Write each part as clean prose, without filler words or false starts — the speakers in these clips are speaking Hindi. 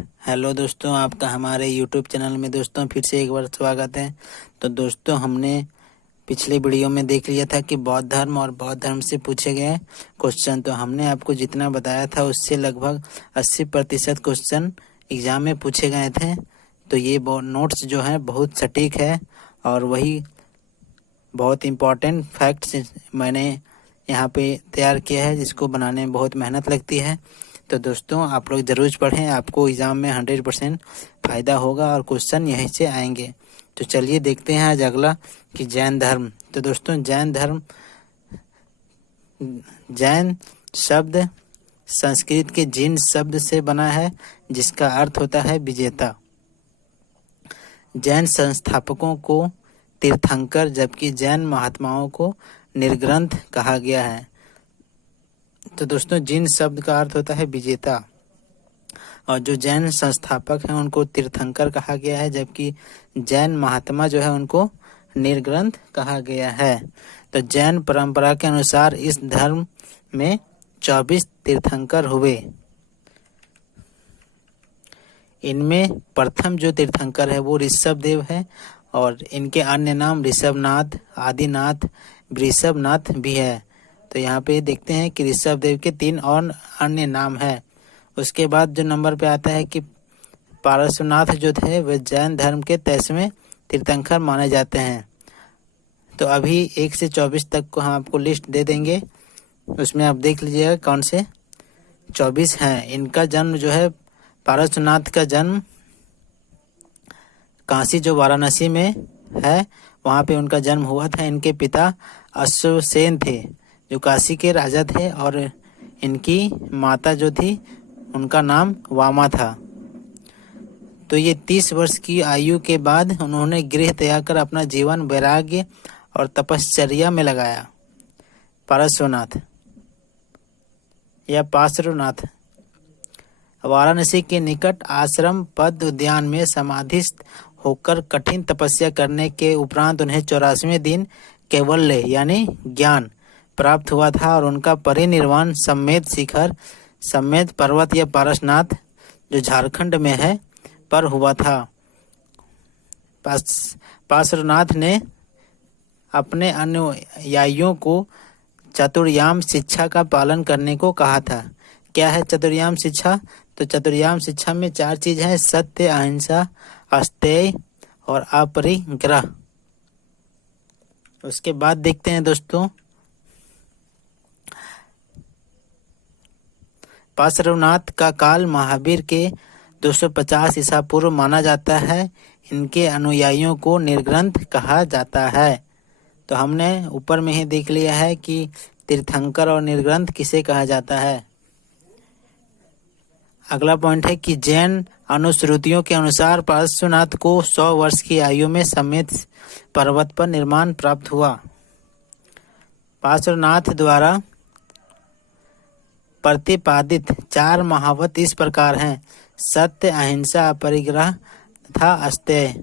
हेलो दोस्तों, आपका हमारे यूट्यूब चैनल में दोस्तों फिर से एक बार स्वागत है। तो दोस्तों, हमने पिछले वीडियो में देख लिया था कि बौद्ध धर्म और बौद्ध धर्म से पूछे गए क्वेश्चन। तो हमने आपको जितना बताया था उससे लगभग 80% क्वेश्चन एग्जाम में पूछे गए थे। तो ये नोट्स जो है बहुत सटीक है और वही बहुत इम्पोर्टेंट फैक्ट्स मैंने यहाँ पे तैयार किया है, जिसको बनाने में बहुत मेहनत लगती है। तो दोस्तों, आप लोग ज़रूर पढ़ें, आपको एग्ज़ाम में 100% फ़ायदा होगा और क्वेश्चन यहीं से आएंगे। तो चलिए देखते हैं आज अगला कि जैन धर्म। तो दोस्तों, जैन शब्द संस्कृत के जिन शब्द से बना है, जिसका अर्थ होता है विजेता। जैन संस्थापकों को तीर्थंकर जबकि जैन महात्माओं को निर्ग्रंथ कहा गया है। तो दोस्तों, जिन शब्द का अर्थ होता है विजेता और जो जैन संस्थापक हैं उनको तीर्थंकर कहा गया है, जबकि जैन महात्मा जो है उनको निर्ग्रंथ कहा गया है। तो जैन परंपरा के अनुसार इस धर्म में 24 तीर्थंकर हुए। इनमें प्रथम जो तीर्थंकर है वो ऋषभदेव है और इनके अन्य नाम ऋषभनाथ, आदिनाथ, वृषभनाथ भी है। तो यहाँ पे देखते हैं कि ऋषभदेव के 3 और अन्य नाम है। उसके बाद जो नंबर पे आता है कि पार्श्वनाथ जो थे वे जैन धर्म के 23वें तीर्थंकर माने जाते हैं। तो अभी 1 से 24 तक को हम आपको लिस्ट दे देंगे, उसमें आप देख लीजिएगा कौन से 24 हैं। इनका जन्म जो है, पार्श्वनाथ का जन्म काशी जो वाराणसी में है वहाँ पे उनका जन्म हुआ था। इनके पिता अश्वसेन थे जो काशी के राजा थे और इनकी माता जो थी उनका नाम वामा था। तो ये 30 वर्ष की आयु के बाद उन्होंने गृह त्याग कर अपना जीवन वैराग्य और तपश्चर्या में लगाया। पार्श्वनाथ या पार्श्वनाथ वाराणसी के निकट आश्रम पद उद्यान में समाधिस्थ होकर कठिन तपस्या करने के उपरांत उन्हें 84वें दिन कैवल्य यानी ज्ञान प्राप्त हुआ था और उनका परिनिर्वाण सम्मेद शिखर, सम्मेद पर्वत या पारसनाथ जो झारखंड में है पर हुआ था। पार्श्वनाथ ने अपने अनुयायियों को चतुर्याम शिक्षा का पालन करने को कहा था। क्या है चतुर्याम शिक्षा? तो चतुर्याम शिक्षा में 4 चीज है: सत्य, अहिंसा, अस्तेय और अपरिग्रह। उसके बाद देखते हैं दोस्तों, पार्श्वनाथ का काल महावीर के 250 ईसा पूर्व माना जाता है। इनके अनुयायियों को निर्ग्रंथ कहा जाता है। तो हमने ऊपर में ही देख लिया है कि तीर्थंकर और निर्ग्रंथ किसे कहा जाता है। अगला पॉइंट है कि जैन अनुश्रुतियों के अनुसार पार्श्वनाथ को 100 वर्ष की आयु में सम्मेद पर्वत पर निर्माण प्राप्त हुआ। पार्श्वनाथ द्वारा प्रतिपादित 4 महावत इस प्रकार हैं: सत्य, अहिंसा, अपरिग्रह तथा अस्तेय।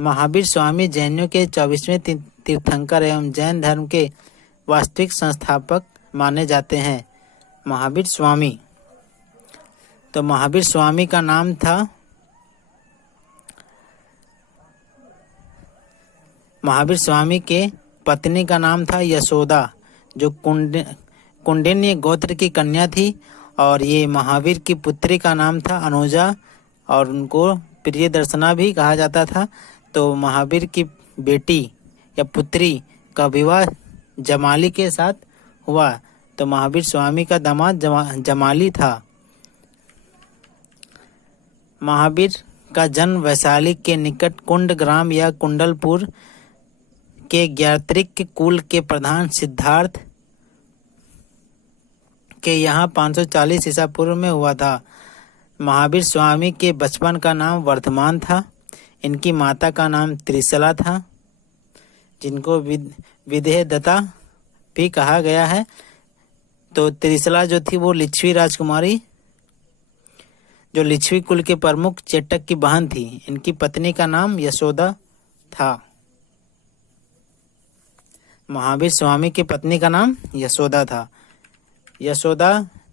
महावीर स्वामी जैनियों के 24वें तीर्थंकर एवं जैन धर्म के वास्तविक संस्थापक माने जाते हैं। महावीर स्वामी, तो महावीर स्वामी का नाम था, महावीर स्वामी के पत्नी का नाम था यशोदा जो कुंडिन्य गोत्र की कन्या थी और ये महावीर की पुत्री का नाम था अनुजा और उनको प्रियदर्शना भी कहा जाता था। तो महावीर की बेटी या पुत्री का विवाह जमाली के साथ हुआ। तो महावीर स्वामी का दामाद जमाली था। महावीर का जन्म वैशाली के निकट कुंड ग्राम या कुंडलपुर के ज्ञात्रिक कुल के प्रधान सिद्धार्थ के यहाँ 540 ईसा पूर्व में हुआ था। महावीर स्वामी के बचपन का नाम वर्धमान था। इनकी माता का नाम त्रिशला था, जिनको विदेहदत्ता भी कहा गया है। तो त्रिशला जो थी वो लिच्छवी राजकुमारी जो लिच्छवी कुल के प्रमुख चेटक की बहन थी। इनकी पत्नी का नाम यशोदा था। महावीर स्वामी की पत्नी का नाम यशोदा था। यशोदा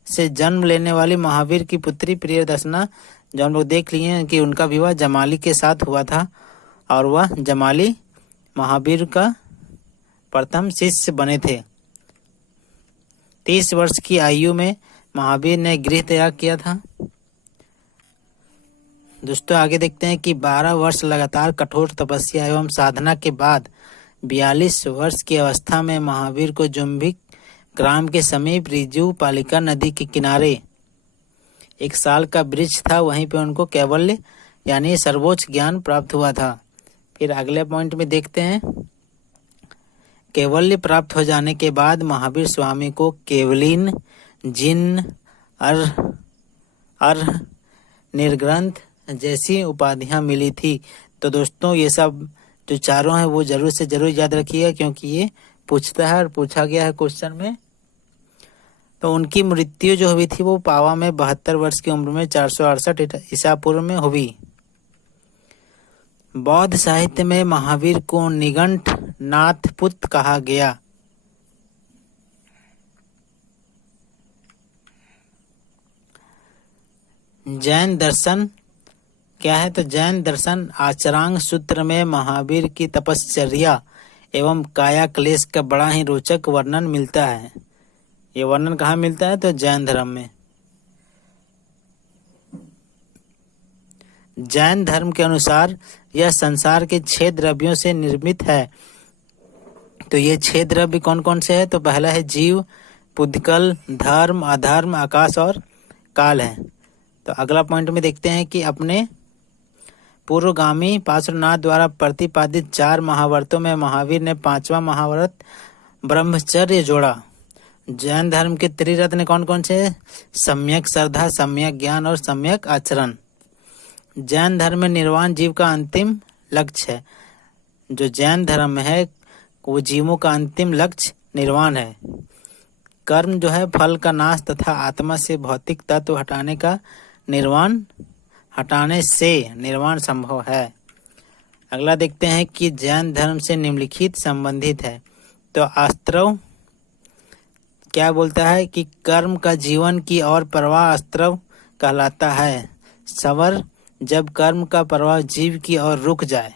से जन्म लेने वाली महावीर की पुत्री प्रियदर्शना, जो हम लोग देख लिए हैं कि उनका विवाह जमाली के साथ हुआ था और वह जमाली महावीर का प्रथम शिष्य बने थे। 30 वर्ष की आयु में महावीर ने गृह त्याग किया था। दोस्तों आगे देखते हैं कि 12 वर्ष लगातार कठोर तपस्या एवं साधना के बाद 42 वर्ष की अवस्था में महावीर को जुम्बिक ग्राम के समीप रिजु पालिका नदी के किनारे एक साल का वृक्ष था, वहीं पे उनको कैवल्य यानी सर्वोच्च ज्ञान प्राप्त हुआ था। फिर अगले पॉइंट में देखते हैं, कैवल्य प्राप्त हो जाने के बाद महावीर स्वामी को केवलिन, जिन, अर्ह, निर्ग्रंथ जैसी उपाधियां मिली थी। तो दोस्तों ये सब जो चारों हैं वो जरूर से जरूर याद रखिएगा, क्योंकि ये पूछता है और पूछा गया है क्वेश्चन में। तो उनकी मृत्यु जो हुई थी वो पावा में 72 वर्ष की उम्र में 468 ईसा पूर्व में हुई। बौद्ध साहित्य में महावीर को निगंठ नाथपुत कहा गया। जैन दर्शन क्या है? तो जैन दर्शन आचरांग सूत्र में महावीर की तपश्चर्या एवं काया क्लेश का बड़ा ही रोचक वर्णन मिलता है। ये वर्णन कहाँ मिलता है? तो जैन धर्म में। जैन धर्म के अनुसार यह संसार के 6 द्रव्यों से निर्मित है। तो ये 6 द्रव्य कौन कौन से हैं? तो पहला है जीव, पुद्गल, धर्म, अधर्म, आकाश और काल है। तो अगला पॉइंट में देखते हैं कि अपने पूर्वगामी पार्श्वनाथ द्वारा प्रतिपादित 4 महाव्रतों में महावीर ने 5वां महाव्रत ब्रह्मचर्य जोड़ा। जैन धर्म के त्रिरत्न कौन कौन से? सम्यक श्रद्धा, सम्यक ज्ञान और सम्यक आचरण। जैन धर्म में निर्वाण जीव का अंतिम लक्ष्य है। जो जैन धर्म में है वो जीवों का अंतिम लक्ष्य निर्वाण है। कर्म जो है फल का नाश तथा आत्मा से भौतिक तत्व हटाने से निर्वाण संभव है। अगला देखते हैं कि जैन धर्म से निम्नलिखित संबंधित है। तो आस्त्रव क्या बोलता है कि कर्म का जीवन की और प्रवाह आस्त्रव कहलाता है। सवर जब कर्म का प्रवाह जीव की ओर रुक जाए।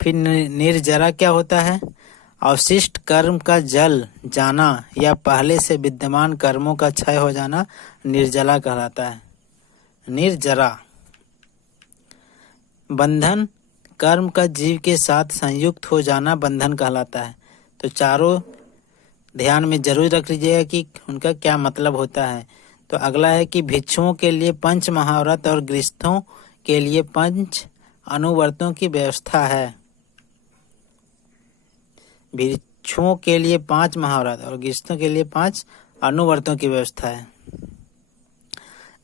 फिर निर्जरा क्या होता है? अवशिष्ट कर्म का जल जाना या पहले से विद्यमान कर्मों का क्षय हो जाना निर्जला कहलाता है। निर्जरा। बंधन कर्म का जीव के साथ संयुक्त हो जाना बंधन कहलाता है। तो चारों ध्यान में जरूर रख लीजिएगा कि उनका क्या मतलब होता है। तो अगला है कि भिक्षुओं के लिए 5 महाव्रत और गृहस्थों के लिए 5 अनुव्रतों की व्यवस्था है। भिक्षुओं के लिए 5 महाव्रत और गृहस्थों के लिए 5 अनुव्रतों की व्यवस्था है।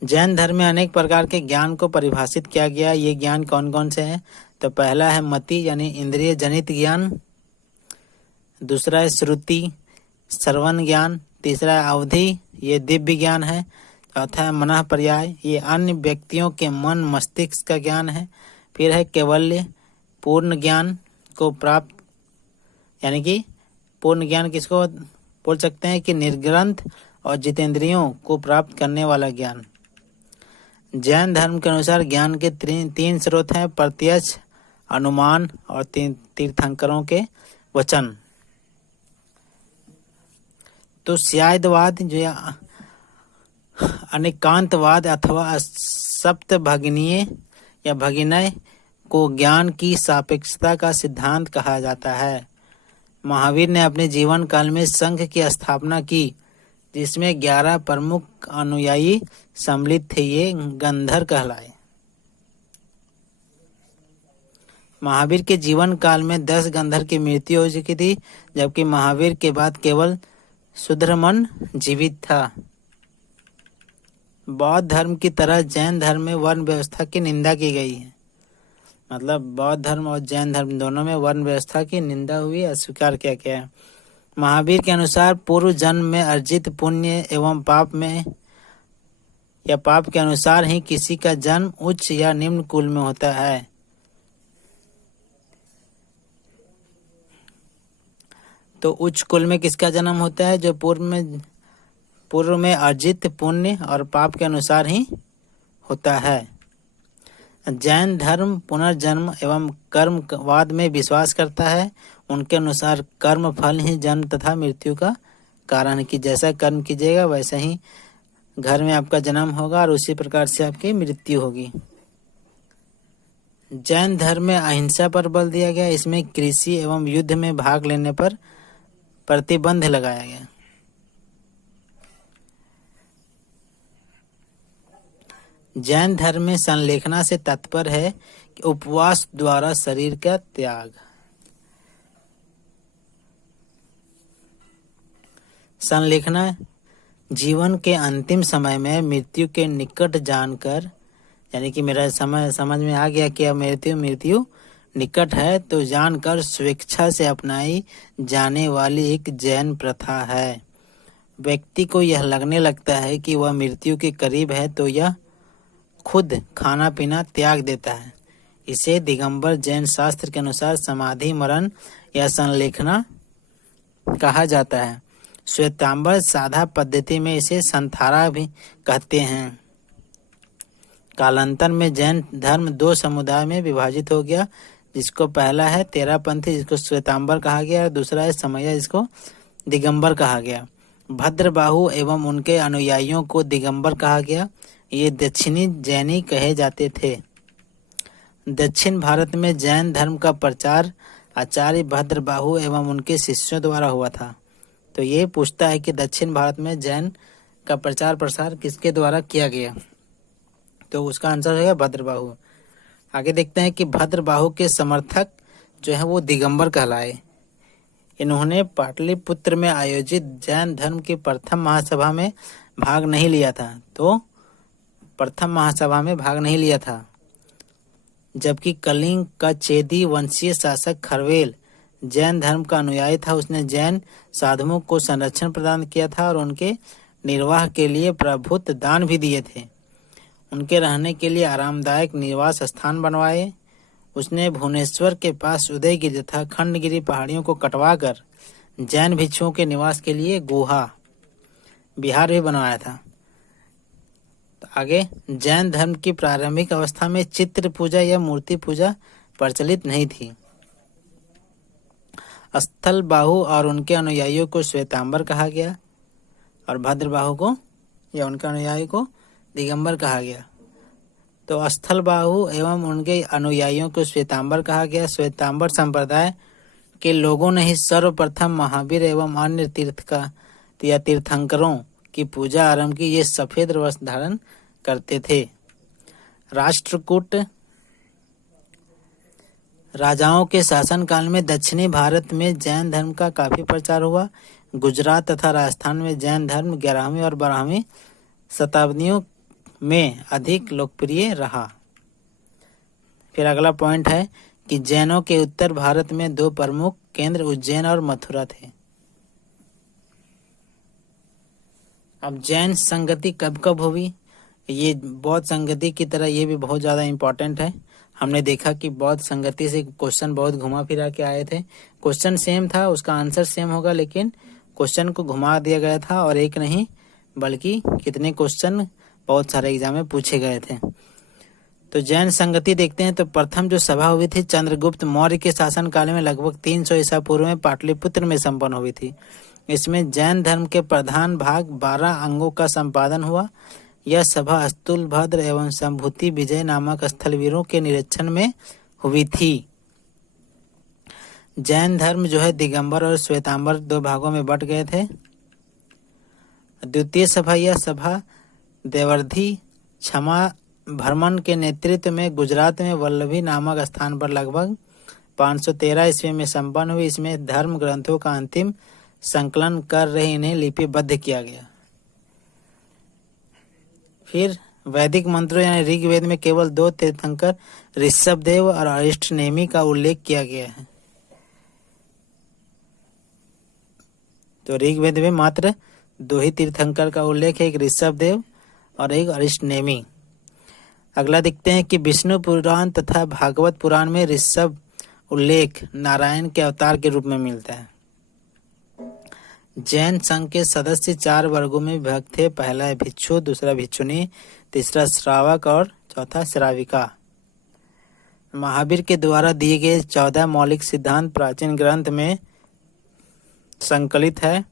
जैन धर्म में अनेक प्रकार के ज्ञान को परिभाषित किया गया। ये ज्ञान कौन कौन से हैं? तो पहला है मति यानी इंद्रिय जनित ज्ञान, दूसरा है श्रुति श्रवण ज्ञान, तीसरा है अवधि ये दिव्य ज्ञान है, चौथा है मनः पर्याय ये अन्य व्यक्तियों के मन मस्तिष्क का ज्ञान है, फिर है कैवल्य पूर्ण ज्ञान को प्राप्त यानी कि पूर्ण ज्ञान किसको बोल सकते हैं कि निर्ग्रंथ और जितेंद्रियों को प्राप्त करने वाला ज्ञान। जैन धर्म के अनुसार ज्ञान के 3 स्रोत हैं, प्रत्यक्ष, अनुमान और तीर्थंकरों के वचन। तो स्यादवाद जो अनेकांतवाद अथवा सप्त भगिनीय या भगिनय को ज्ञान की सापेक्षता का सिद्धांत कहा जाता है। महावीर ने अपने जीवन काल में संघ की स्थापना की जिसमें 11 प्रमुख अनुयायी सम्मिलित थे। ये गंधर कहलाए। महावीर के जीवन काल में 10 गंधर की मृत्यु हो चुकी थी, जबकि महावीर के बाद केवल सुधर्मन जीवित था। बौद्ध धर्म की तरह जैन धर्म में वर्ण व्यवस्था की निंदा की गई है। मतलब बौद्ध धर्म और जैन धर्म दोनों में वर्ण व्यवस्था की निंदा हुई, अस्वीकार किया गया है। महावीर के अनुसार पूर्व जन्म में अर्जित पुण्य एवं पाप में या पाप के अनुसार ही किसी का जन्म उच्च या निम्न कुल में होता है। तो उच्च कुल में किसका जन्म होता है? जो पूर्व में पूर्व में अर्जित पुण्य और पाप के अनुसार ही होता है। जैन धर्म पुनर्जन्म एवं कर्मवाद में विश्वास करता है। उनके अनुसार कर्म फल ही जन्म तथा मृत्यु का कारण है कि जैसा कर्म कीजिएगा वैसा ही घर में आपका जन्म होगा और उसी प्रकार से आपकी मृत्यु होगी। जैन धर्म में अहिंसा पर बल दिया गया। इसमें कृषि एवं युद्ध में भाग लेने पर प्रतिबंध लगाया गया। जैन धर्म में संलेखना से तात्पर्य है कि उपवास द्वारा शरीर का त्याग। संलेखना जीवन के अंतिम समय में मृत्यु के निकट जानकर, यानी कि मेरा समझ में आ गया कि अब मृत्यु निकट है, तो जानकर स्वेच्छा से अपनाई जाने वाली एक जैन प्रथा है। व्यक्ति को यह लगने लगता है कि वह मृत्यु के करीब है तो यह खुद खाना पीना त्याग देता है। इसे दिगंबर जैन शास्त्र के अनुसार समाधि मरण या संलेखना कहा जाता है। श्वेतांबर साधा पद्धति में इसे संथारा भी कहते हैं। कालांतर में जैन धर्म 2 समुदाय में विभाजित हो गया, जिसको पहला है तेरापंथी जिसको श्वेतांबर कहा गया और दूसरा है समैया जिसको दिगंबर कहा गया। भद्रबाहु एवं उनके अनुयायियों को दिगंबर कहा गया। ये दक्षिणी जैनी कहे जाते थे। दक्षिण भारत में जैन धर्म का प्रचार आचार्य भद्रबाहु एवं उनके शिष्यों द्वारा हुआ था। तो ये पूछता है कि दक्षिण भारत में जैन का प्रचार प्रसार किसके द्वारा किया गया, तो उसका आंसर है भद्रबाहु। आगे देखते हैं कि भद्रबाहु के समर्थक जो है वो दिगंबर कहलाए। इन्होंने पाटलिपुत्र में आयोजित जैन धर्म की प्रथम महासभा में भाग नहीं लिया था, जबकि कलिंग का चेदी वंशीय शासक खरवेल जैन धर्म का अनुयायी था। उसने जैन साधुओं को संरक्षण प्रदान किया था और उनके निर्वाह के लिए प्रभुत्व दान भी दिए थे। उनके रहने के लिए आरामदायक निवास स्थान बनवाए। उसने भुवनेश्वर के पास उदयगिरी तथा खंडगिरी पहाड़ियों को कटवाकर जैन भिक्षुओं के निवास के लिए गुहा विहार भी बनवाया था। तो आगे, जैन धर्म की प्रारंभिक अवस्था में चित्र पूजा या मूर्ति पूजा प्रचलित नहीं थी। स्थलबाहु और उनके अनुयायियों को श्वेतांबर कहा गया और भद्रबाहु को या उनके अनुयायी को दिगंबर कहा गया। तो स्थलबाहु एवं उनके अनुयायियों को श्वेतांबर कहा गया। श्वेतांबर संप्रदाय के लोगों ने ही सर्वप्रथम महावीर एवं अन्य तीर्थंकरों की पूजा आरंभ की। ये सफेद वस्त्र धारण करते थे। राष्ट्रकूट राजाओं के शासनकाल में दक्षिणी भारत में जैन धर्म का काफी प्रचार हुआ। गुजरात तथा राजस्थान में जैन धर्म 11वीं और 12वीं शताब्दियों में अधिक लोकप्रिय रहा। फिर अगला पॉइंट है कि जैनों के उत्तर भारत में 2 प्रमुख केंद्र उज्जैन और मथुरा थे। अब जैन संगति कब कब हुई, ये बौद्ध संगति की तरह ये भी बहुत ज़्यादा इम्पोर्टेंट है। हमने देखा कि बौद्ध संगति से क्वेश्चन बहुत घुमा फिरा के आए थे। क्वेश्चन सेम था, उसका आंसर सेम होगा, लेकिन क्वेश्चन को घुमा दिया गया था और एक नहीं बल्कि कितने क्वेश्चन बहुत सारे एग्जाम में पूछे गए थे। तो जैन संगति देखते हैं। तो प्रथम जो सभा हुई थी चंद्रगुप्त मौर्य के शासन काल में लगभग 300 ईसा पूर्व में पाटलिपुत्र में संपन्न हुई थी। इसमें जैन धर्म के प्रधान भाग 12 अंगों का संपादन हुआ। यह सभा स्तुलभद्र एवं संभूति विजय नामक स्थलवीरों के निरीक्षण में हुई थी। जैन धर्म जो है दिगंबर और श्वेतांबर 2 भागों में बट गए थे। द्वितीय सभा, यह सभा देवर्धि क्षमा भ्रमण के नेतृत्व में गुजरात में वल्लभी नामक स्थान पर लगभग 513 ईस्वी में संपन्न हुई। इसमें धर्म ग्रंथों का अंतिम संकलन कर रहे इन्हें लिपिबद्ध किया गया। फिर वैदिक मंत्रों यानी ऋग्वेद में केवल 2 तीर्थंकर ऋषभदेव और अरिष्टनेमि का उल्लेख किया गया है। तो ऋग्वेद में मात्र 2 ही तीर्थंकर का उल्लेख है, एक ऋषभदेव और एक अरिष्टनेमि। अगला देखते हैं कि विष्णु पुराण तथा भागवत पुराण में ऋषभ उल्लेख नारायण के अवतार के रूप में मिलता है। जैन संघ के सदस्य 4 वर्गों में विभक्त थे। पहला है भिक्षु, दूसरा भिक्षुनी, तीसरा श्रावक और चौथा श्राविका। महावीर के द्वारा दिए गए 14 मौलिक सिद्धांत प्राचीन ग्रंथ में संकलित है।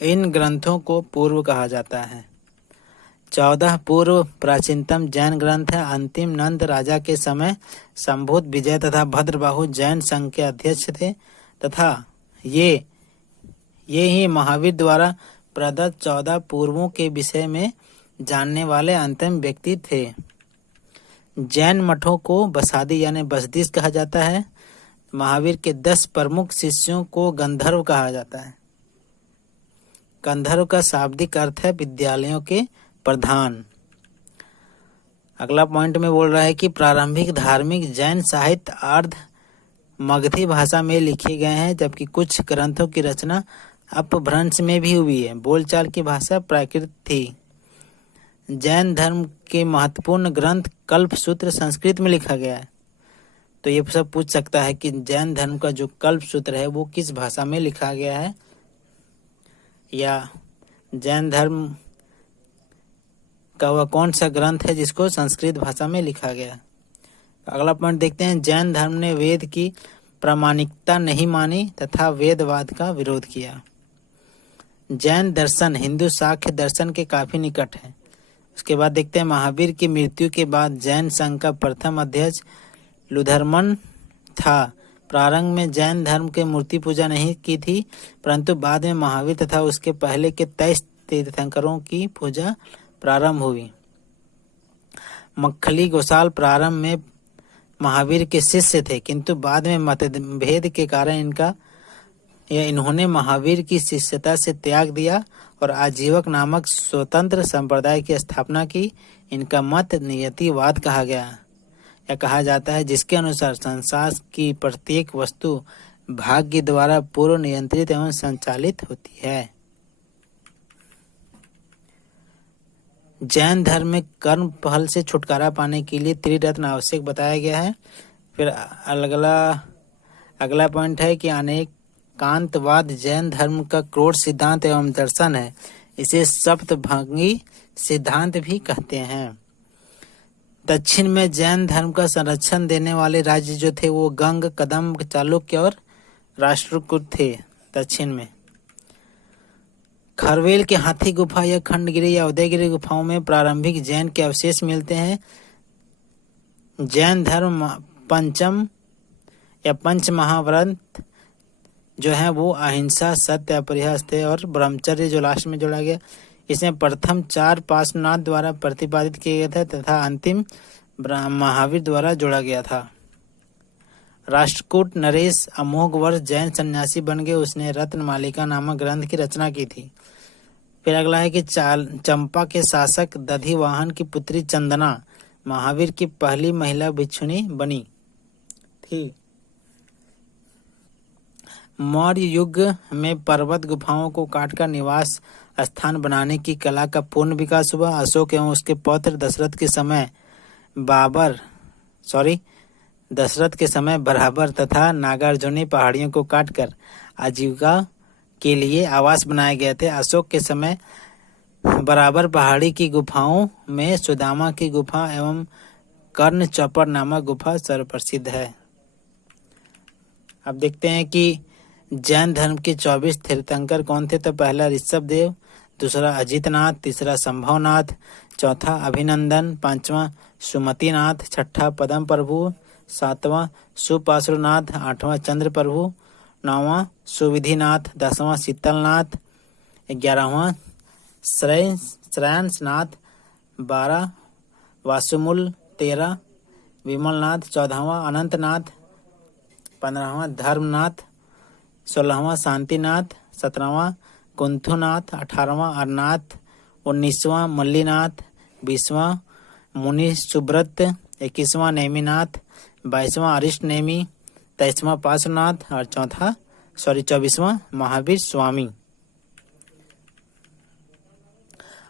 इन ग्रंथों को पूर्व कहा जाता है। 14 पूर्व प्राचीनतम जैन ग्रंथ है। अंतिम नंद राजा के समय संभूत विजय तथा भद्रबाहु जैन संघ के अध्यक्ष थे तथा ये ही महावीर द्वारा प्रदत्त 14 पूर्वों के विषय में जानने वाले अंतिम व्यक्ति थे। जैन मठों को बसादी यानी बसदीस कहा जाता है। महावीर के 10 प्रमुख शिष्यों को गंधर्व कहा जाता है। गंधर्व का शाब्दिक अर्थ है विद्यालयों के प्रधान। अगला पॉइंट में बोल रहा है कि प्रारंभिक धार्मिक जैन साहित्य अर्ध मगधी भाषा में लिखे गए हैं, जबकि कुछ ग्रंथों की रचना अपभ्रंश में भी हुई है। बोलचाल की भाषा प्राकृत थी। जैन धर्म के महत्वपूर्ण ग्रंथ कल्पसूत्र संस्कृत में लिखा गया है। तो ये सब पूछ सकता है कि जैन धर्म का जो कल्पसूत्र है वो किस भाषा में लिखा गया है, या जैन धर्म का वह कौन सा ग्रंथ है जिसको संस्कृत भाषा में लिखा गया। अगला पॉइंट देखते हैं। जैन धर्म ने वेद की प्रामाणिकता नहीं मानी तथा वेदवाद का विरोध किया। जैन दर्शन हिंदू सांख्य दर्शन के काफी निकट है। उसके बाद देखते हैं महावीर की मृत्यु के बाद जैन संघ का प्रथम अध्यक्ष लुधर्मन था। प्रारंभ में जैन धर्म के मूर्ति पूजा नहीं की थी, परंतु बाद में महावीर तथा उसके पहले के 23 तीर्थंकरों की पूजा प्रारंभ हुई। मक्खली गोसाल प्रारंभ में महावीर के शिष्य थे, किंतु बाद में मतभेद के कारण इन्होंने महावीर की शिष्यता से त्याग दिया और आजीवक नामक स्वतंत्र संप्रदाय की स्थापना की। इनका मत नियतिवाद कहा गया या कहा जाता है, जिसके अनुसार संसार की प्रत्येक वस्तु भाग्य द्वारा पूर्व नियंत्रित एवं संचालित होती है। जैन धर्म में कर्म फल से छुटकारा पाने के लिए त्रिरत्न आवश्यक बताया गया है। फिर अगला पॉइंट है कि अनेकांतवाद जैन धर्म का क्रोध सिद्धांत एवं दर्शन है। इसे सप्तभंगी सिद्धांत भी कहते हैं। दक्षिण में जैन धर्म का संरक्षण देने वाले राज्य जो थे वो गंग, कदम्ब, चालुक्य और राष्ट्रकूट थे। दक्षिण में खरवेल के हाथी गुफा या खंडगिरी या उदयगिरी गुफाओं में प्रारंभिक जैन के अवशेष मिलते हैं। जैन धर्म पंचम या पंच महाव्रत जो है वो अहिंसा, सत्य, अपरिहास और ब्रह्मचर्य जो लास्ट में जोड़ा गया, इसमें प्रथम 4 पार्श्वनाथ द्वारा प्रतिपादित किए गए थे तथा अंतिम महावीर द्वारा जोड़ा गया था। राष्ट्रकूट नरेश अमोघ वर्ष जैन सन्यासी बन गए। उसने रत्नमालिका नामक ग्रंथ की रचना की थी। फिर अगला है कि चंपा के शासक दधिवाहन की पुत्री चंदना महावीर की पहली महिला भिक्षुणी बनी थी। मौर्य युग में पर्वत गुफाओं को काटकर निवास स्थान बनाने की कला का पूर्ण विकास हुआ। अशोक एवं उसके पौत्र दशरथ के समय बराबर तथा नागार्जुनी पहाड़ियों को काटकर आजीविका के लिए आवास बनाए गए थे। अशोक के समय बराबर पहाड़ी की गुफाओं में सुदामा की गुफा एवं कर्ण चौपड़ नामक गुफा सर्वप्रसिद्ध है। अब देखते हैं कि जैन धर्म के 24 तीर्थंकर कौन थे। तो पहला ऋषभदेव, दूसरा अजितनाथ, तीसरा संभवनाथ, चौथा अभिनंदन, पांचवा सुमतिनाथ, छठा पदम प्रभु, सातवां सुपार्श्वनाथ, आठवां चंद्र प्रभु, नौवां सुविधिनाथ, 10वां शीतलनाथ, 11वां श्रेयसनाथ, 12 वासुमूल, 13 विमलनाथ, 14वां अनंतनाथ, 15वां धर्मनाथ, 16वां शांतिनाथ, 17वां कुंथुनाथ, 18वां अरनाथ, 19वां मल्लीनाथ, 20वां मुनि सुब्रत, 21वां नेमिनाथ, 22वां अरिष्ट नेमी, 23वां पार्श्वनाथ और 24वां महावीर स्वामी।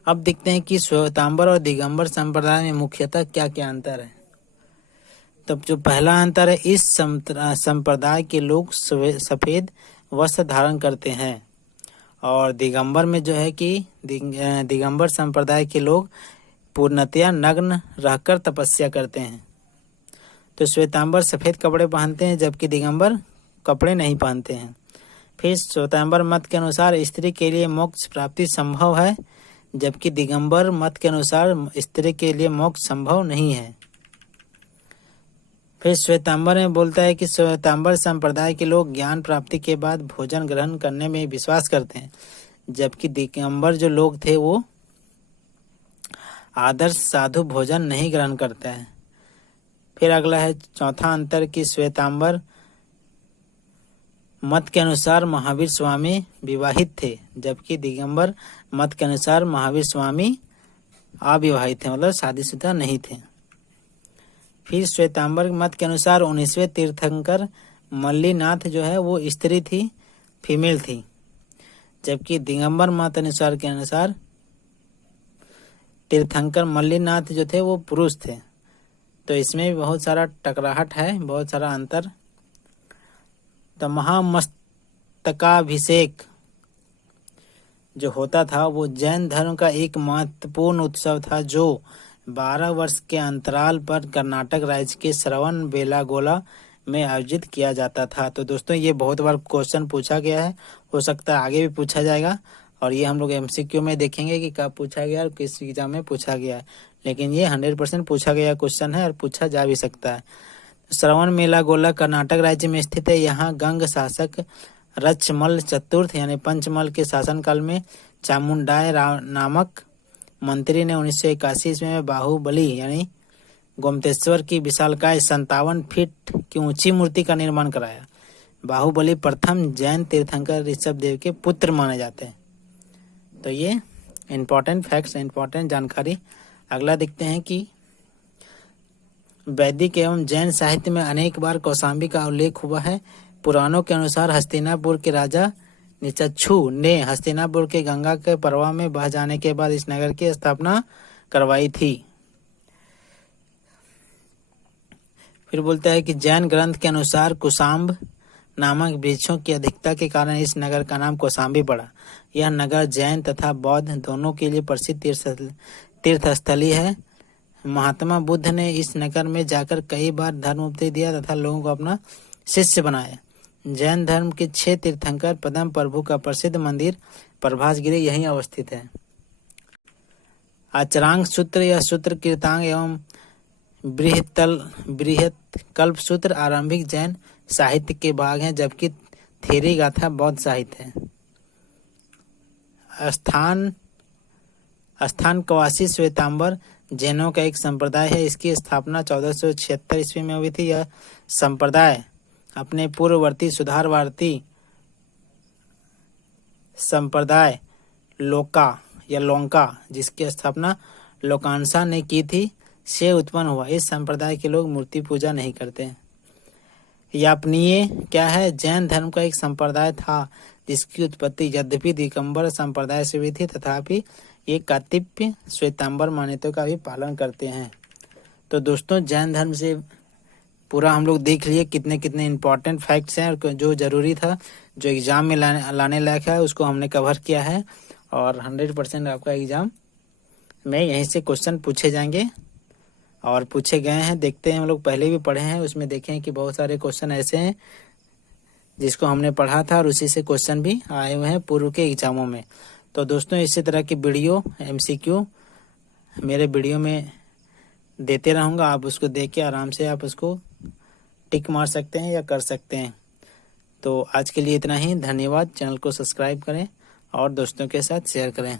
अब देखते हैं कि श्वेतांबर और दिगंबर संप्रदाय में मुख्यतः क्या क्या अंतर है। तब जो पहला अंतर है, इस संप्रदाय के लोग सफेद वस्त्र धारण करते हैं। और दिगंबर में जो है कि दिगंबर संप्रदाय के लोग पूर्णतया नग्न रहकर तपस्या करते हैं। तो श्वेतांबर सफ़ेद कपड़े पहनते हैं जबकि दिगंबर कपड़े नहीं पहनते हैं। फिर श्वेतांबर मत के अनुसार स्त्री के लिए मोक्ष प्राप्ति संभव है जबकि दिगंबर मत के अनुसार स्त्री के लिए मोक्ष संभव नहीं है। फिर श्वेतांबर में बोलता है कि श्वेतांबर संप्रदाय के लोग ज्ञान प्राप्ति के बाद भोजन ग्रहण करने में विश्वास करते हैं जबकि दिगंबर जो लोग थे वो आदर्श साधु भोजन नहीं ग्रहण करते हैं। फिर अगला है चौथा अंतर कि श्वेतांबर मत के अनुसार महावीर स्वामी विवाहित थे जबकि दिगंबर मत के अनुसार महावीर स्वामी अविवाहित थे, मतलब शादीशुदा नहीं थे। फिर श्वेतांबर मत के अनुसार 19वें तीर्थंकर मल्लीनाथ जो है वो स्त्री थी, फीमेल थी, जबकि दिगंबर मत अनुसार के अनुसार तीर्थंकर मल्लीनाथ जो थे वो पुरुष थे। तो इसमें भी बहुत सारा टकराहट है, बहुत सारा अंतर। तो महामस्तकाभिषेक जो होता था वो जैन धर्म का एक महत्वपूर्ण उत्सव था जो 12 वर्ष के अंतराल पर कर्नाटक राज्य के श्रवण बेलागोला में आयोजित किया जाता था। तो दोस्तों ये बहुत बार क्वेश्चन पूछा गया है, हो सकता है आगे भी पूछा जाएगा और ये हम लोग एमसीक्यू में देखेंगे कि कब पूछा गया और किस एग्जाम में पूछा गया है, लेकिन ये 100% पूछा गया क्वेश्चन है और पूछा जा भी सकता है। श्रवण मेलागोला कर्नाटक राज्य में स्थित है। यहाँ गंग शासक रचमल चतुर्थ यानी पंचमल के शासनकाल में चामुंडाय नामक मंत्री ने 1981 ईस्वी में बाहुबली यानी गोमतेश्वर की विशालकाय 57 फीट की ऊंची मूर्ति का निर्माण कराया। बाहुबली प्रथम जैन तीर्थंकर ऋषभ देव के पुत्र माने जाते हैं। तो ये इम्पोर्टेंट फैक्ट्स, इम्पोर्टेंट जानकारी। अगला देखते हैं कि वैदिक एवं जैन साहित्य में अनेक बार कौशाम्बी का उल्लेख हुआ है। पुराणों के अनुसार हस्तिनापुर के राजा निचच्छू ने हस्तिनापुर के गंगा के प्रवाह में बह जाने के बाद इस नगर की स्थापना करवाई थी। फिर बोलता है कि जैन ग्रंथ के अनुसार कुशाम्ब नामक वृक्षों की अधिकता के कारण इस नगर का नाम कौशाम्बी पड़ा। यह नगर जैन तथा बौद्ध दोनों के लिए प्रसिद्ध तीर्थस्थली है। महात्मा बुद्ध ने इस नगर में जाकर कई बार धर्म उपदेश दिया तथा लोगों को अपना शिष्य बनाया। जैन धर्म के 6 तीर्थंकर पद्म प्रभु का प्रसिद्ध मंदिर प्रभासगिरी यहीं अवस्थित है। आचरांग सूत्र या सूत्र कीर्तांग एवं बृहत कल्प सूत्र आरंभिक जैन साहित्य के भाग हैं जबकि थेरी गाथा बौद्ध साहित्य है। स्थान कवासी श्वेतांबर जैनों का एक संप्रदाय है। इसकी स्थापना 1476 ईस्वी में हुई थी। यह संप्रदाय अपने पूर्ववर्ती सुधारवादी संप्रदाय लोका जिसकी स्थापना लोकांसा ने की थी से उत्पन्न हुआ। इस संप्रदाय के लोग मूर्ति पूजा नहीं करते हैं। यापनीय क्या है? जैन धर्म का एक संप्रदाय था जिसकी उत्पत्ति यद्यपि दिगंबर संप्रदाय से हुई थी तथापि ये कातिप्य श्वेतांबर मान्यताओं का भी पालन करते हैं। तो दोस्तों जैन धर्म से पूरा हम लोग देख लिए कितने कितने इम्पोर्टेंट फैक्ट्स हैं और जो जरूरी था जो एग्जाम में लाने लायक है उसको हमने कवर किया है और 100% आपका एग्जाम में यहीं से क्वेश्चन पूछे जाएंगे और पूछे गए हैं। देखते हैं, हम लोग पहले भी पढ़े हैं, उसमें देखें कि बहुत सारे क्वेश्चन ऐसे हैं जिसको हमने पढ़ा था और उसी से क्वेश्चन भी आए हुए हैं पूर्व के एग्जामों में। तो दोस्तों इसी तरह की वीडियो MCQ मेरे वीडियो में देते रहूँगा। आप उसको देख के आराम से आप उसको टिक मार सकते हैं या कर सकते हैं। तो आज के लिए इतना ही। धन्यवाद। चैनल को सब्सक्राइब करें और दोस्तों के साथ शेयर करें।